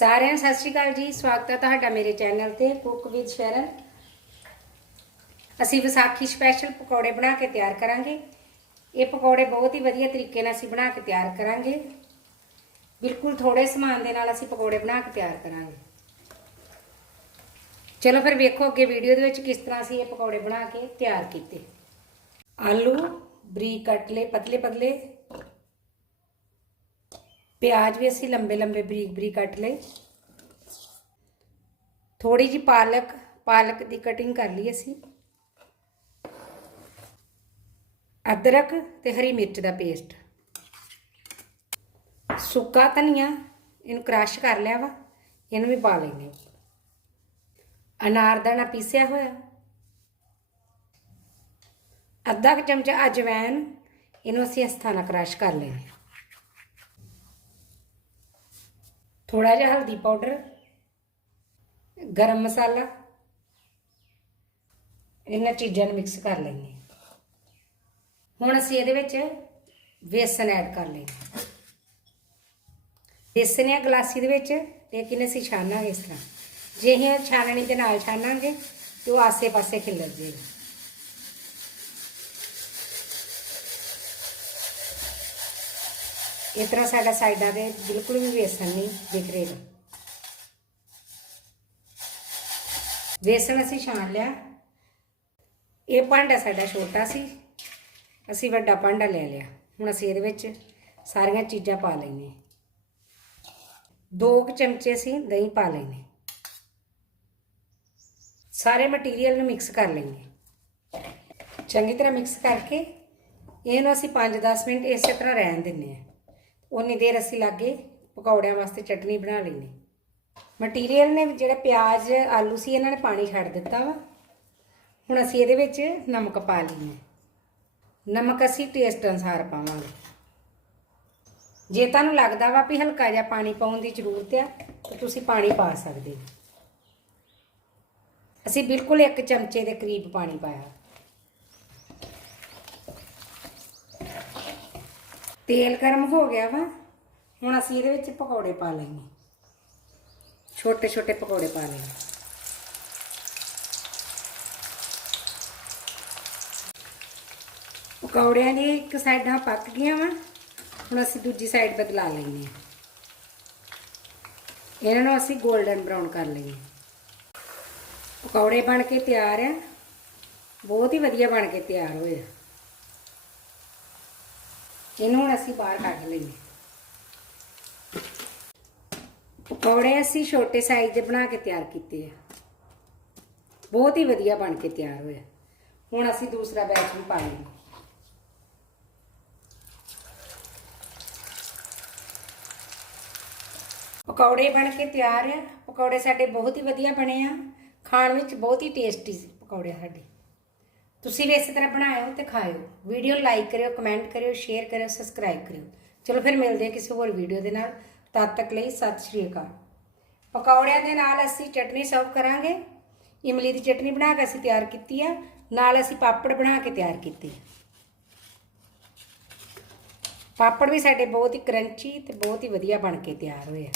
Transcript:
ਸਾਰਿਆਂ ਨੂੰ ਸਤਿ ਸ਼੍ਰੀ ਅਕਾਲ ਜੀ। ਸਵਾਗਤ ਹੈ ਤੁਹਾਡਾ ਮੇਰੇ ਚੈਨਲ ਤੇ, ਕੁੱਕ ਵਿਦ ਸ਼ਰਨ। ਅਸੀਂ ਵਿਸਾਖੀ ਸਪੈਸ਼ਲ ਪਕੌੜੇ ਬਣਾ ਕੇ ਤਿਆਰ ਕਰਾਂਗੇ। ਇਹ ਪਕੌੜੇ ਬਹੁਤ ਹੀ ਵਧੀਆ ਤਰੀਕੇ ਨਾਲ ਅਸੀਂ ਬਣਾ ਕੇ ਤਿਆਰ ਕਰਾਂਗੇ। ਬਿਲਕੁਲ ਥੋੜੇ ਸਮਾਨ ਦੇ ਨਾਲ ਅਸੀਂ ਪਕੌੜੇ ਬਣਾ ਕੇ ਤਿਆਰ ਕਰਾਂਗੇ। ਚਲੋ ਫਿਰ ਵੇਖੋ ਅੱਗੇ ਵੀਡੀਓ ਦੇ ਵਿੱਚ ਕਿਸ ਤਰ੍ਹਾਂ ਅਸੀਂ ਇਹ ਪਕੌੜੇ ਬਣਾ ਕੇ ਤਿਆਰ ਕੀਤੇ। ਆਲੂ ਬਰੀਕ ਕੱਟ ਲਏ ਪਤਲੇ ਪਤਲੇ ਪਿਆਜ਼ ਵੀ ਅਸੀਂ ਲੰਬੇ ਲੰਬੇ ਬਰੀਕ ਬਰੀਕ ਕੱਟ ਲਏ। ਥੋੜੀ ਜੀ ਪਾਲਕ ਪਾਲਕ ਦੀ ਕਟਿੰਗ ਕਰ ਲਈ ਅਸੀਂ। ਅਦਰਕ ਤੇ ਹਰੀ ਮਿਰਚ ਦਾ ਪੇਸਟ ਸੁੱਕਾ ਧਨੀਆ, ਇਹਨੂੰ ਕ੍ਰਸ਼ ਕਰ ਲਿਆ ਵਾ, ਇਹਨੂੰ ਵੀ ਪਾ ਲੈਂਦੇ ਅਨਾਰਦਾਨਾ ਪੀਸਿਆ ਹੋਇਆ। ਅੱਧਾ ਕੁ ਚਮਚਾ ਅਜਵੈਨ ਇਹਨੂੰ ਅਸੀਂ ਇਸ ਤਰ੍ਹਾਂ ਨਾਲ ਕ੍ਰਸ਼ ਕਰ ਲੈਂਦੇ ਹਾਂ ਥੋੜਾ ਜਿਹਾ ਹਲਦੀ ਪਾਊਡਰ, ਗਰਮ ਮਸਾਲਾ, ਇਹਨਾਂ ਚੀਜ਼ਾਂ ਨੂੰ ਮਿਕਸ ਕਰ ਲੈਂਦੇ ਹੁਣ ਅਸੀਂ ਇਹਦੇ ਵਿੱਚ ਵੇਸਣ ਐਡ ਕਰ ਲੈਂਦੇ ਵੇਸਣ ਆ ਗਲਾਸੀ ਦੇ ਵਿੱਚ ਤੇ ਕਿਨੇ ਅਸੀਂ ਛਾਨਾਂਗੇ ਇਸ ਤਰ੍ਹਾਂ। ਜੇ ਇਹ ਛਾਨਣੀ ਦੇ ਨਾਲ ਛਾਨਾਂਗੇ ਤੇ ਉਹ ਆਸੇ-ਪਾਸੇ ਖਿਲਰ ਜਾਏਗਾ। ਇਸ ਤਰ੍ਹਾਂ ਸਾਡਾ ਸਾਈਡਾਂ ਦੇ ਬਿਲਕੁਲ ਵੀ ਵੇਸਣ ਨਹੀਂ ਦਿਖ ਰਿਹਾ ਵੇਸਣ ਅਸੀਂ ਛਾਣ ਲਿਆ। ਇਹ ਭਾਂਡਾ ਸਾਡਾ ਛੋਟਾ ਸੀ। ਅਸੀਂ ਵੱਡਾ ਭਾਂਡਾ ਲੈ ਲਿਆ। ਹੁਣ ਅਸੀਂ ਇਹਦੇ ਵਿੱਚ ਸਾਰੀਆਂ ਚੀਜ਼ਾਂ ਪਾ ਲੈਣੇ ਦੋ ਕੁ ਚਮਚੇ ਅਸੀਂ ਦਹੀਂ ਪਾ ਲੈਣੇ ਸਾਰੇ ਮਟੀਰੀਅਲ ਨੂੰ ਮਿਕਸ ਕਰ ਲੈਣੇ ਚੰਗੀ ਤਰ੍ਹਾਂ ਮਿਕਸ ਕਰਕੇ ਇਹਨੂੰ ਅਸੀਂ 5-10 ਮਿੰਟ ਇਸੇ ਤਰ੍ਹਾਂ ਰਹਿਣ ਦਿੰਨੇ ਆ ਉਨੀ ਦੇਰ ਅਸੀਂ ਲਾਗੇ ਪਕੌੜਿਆਂ ਵਾਸਤੇ ਚਟਨੀ ਬਣਾ ਲੈਣੀ ਮਟੀਰੀਅਲ ਨੇ ਜਿਹੜੇ ਪਿਆਜ਼, ਆਲੂ ਸੀ, ਇਹਨਾਂ ਨੇ ਪਾਣੀ ਛੱਡ ਦਿੱਤਾ ਵਾ। ਹੁਣ ਅਸੀਂ ਇਹਦੇ ਵਿੱਚ ਨਮਕ ਪਾ ਲਈਏ ਨਮਕ ਅਸੀਂ ਟੇਸਟ ਅਨਸਾਰ ਪਾਵਾਂਗੇ। ਜੇ ਤੁਹਾਨੂੰ ਲੱਗਦਾ ਵਾ ਵੀ ਹਲਕਾ ਜਿਹਾ ਪਾਣੀ ਪਾਉਣ ਦੀ ਜ਼ਰੂਰਤ ਆ, ਤਾਂ ਤੁਸੀਂ ਪਾਣੀ ਪਾ ਸਕਦੇ ਅਸੀਂ ਬਿਲਕੁਲ ਇੱਕ ਚਮਚੇ ਦੇ ਕਰੀਬ ਪਾਣੀ ਪਾਇਆ। ਤੇਲ ਗਰਮ ਹੋ ਗਿਆ ਵਾ, ਹੁਣ ਅਸੀਂ ਇਹਦੇ ਵਿੱਚ ਪਕੌੜੇ ਪਾ ਲੈਣੇ। ਛੋਟੇ ਛੋਟੇ ਪਕੌੜੇ ਪਾ ਲੈਣੇ। ਪਕੌੜਿਆਂ ਦੀ ਇੱਕ ਸਾਈਡਾਂ ਪੱਕ ਗਈਆਂ ਵਾ, ਹੁਣ ਅਸੀਂ ਦੂਜੀ ਸਾਈਡ ਬਦਲਾ ਲੈਣੀ ਆ। ਇਹਨਾਂ ਨੂੰ ਅਸੀਂ 골ਡਨ ਬਰਾਊਨ ਕਰ ਲਈਏ। ਪਕੌੜੇ ਬਣ ਕੇ ਤਿਆਰ ਆ, ਬਹੁਤ ਹੀ ਵਧੀਆ ਬਣ ਕੇ ਤਿਆਰ ਹੋਏ ਆ। ਇਹਨੂੰ ਹੁਣ ਅਸੀਂ ਬਾਹਰ ਕੱਢ ਲਈਏ ਪਕੌੜੇ ਅਸੀਂ ਛੋਟੇ ਸਾਈਜ਼ ਦੇ ਬਣਾ ਕੇ ਤਿਆਰ ਕੀਤੇ ਆ। ਬਹੁਤ ਹੀ ਵਧੀਆ ਬਣ ਕੇ ਤਿਆਰ ਹੋਇਆ ਹੁਣ ਅਸੀਂ ਦੂਸਰਾ ਬੈਚ ਵੀ ਪਾ ਲਈਏ ਪਕੌੜੇ ਬਣ ਕੇ ਤਿਆਰ ਆ। ਪਕੌੜੇ ਸਾਡੇ ਬਹੁਤ ਹੀ ਵਧੀਆ ਬਣੇ ਆ। ਖਾਣ ਵਿੱਚ ਬਹੁਤ ਹੀ ਟੇਸਟੀ ਸੀ ਪਕੌੜੇ ਸਾਡੇ। ਤੁਸੀਂ ਵੀ ਇਸੇ ਤਰ੍ਹਾਂ ਬਣਾਇਓ ਤੇ ਖਾਇਓ। ਵੀਡੀਓ ਲਾਈਕ ਕਰਿਓ ਕਮੈਂਟ ਕਰਿਓ ਸ਼ੇਅਰ ਕਰਿਓ ਸਬਸਕ੍ਰਾਈਬ ਕਰਿਓ। ਚਲੋ ਫਿਰ ਮਿਲਦੇ ਹਾਂ ਕਿਸੇ ਹੋਰ ਵੀਡੀਓ ਦੇ ਨਾਲ। ਤਦ ਤੱਕ ਲਈ ਸਤਿ ਸ਼੍ਰੀ ਅਕਾਲ। ਪਕੌੜਿਆਂ ਦੇ ਨਾਲ ਅਸੀਂ ਚਟਨੀ ਸਰਵ ਕਰਾਂਗੇ। ਇਮਲੀ ਦੀ ਚਟਨੀ ਬਣਾ ਕੇ ਅਸੀਂ ਤਿਆਰ ਕੀਤੀ ਆ। ਨਾਲ ਅਸੀਂ ਪਾਪੜ ਬਣਾ ਕੇ ਤਿਆਰ ਕੀਤੇ ਪਾਪੜ ਵੀ ਸਾਡੇ ਬਹੁਤ ਹੀ ਕਰੰਚੀ ਤੇ ਬਹੁਤ ਹੀ ਵਧੀਆ ਬਣ ਕੇ ਤਿਆਰ ਹੋਏ ਆ।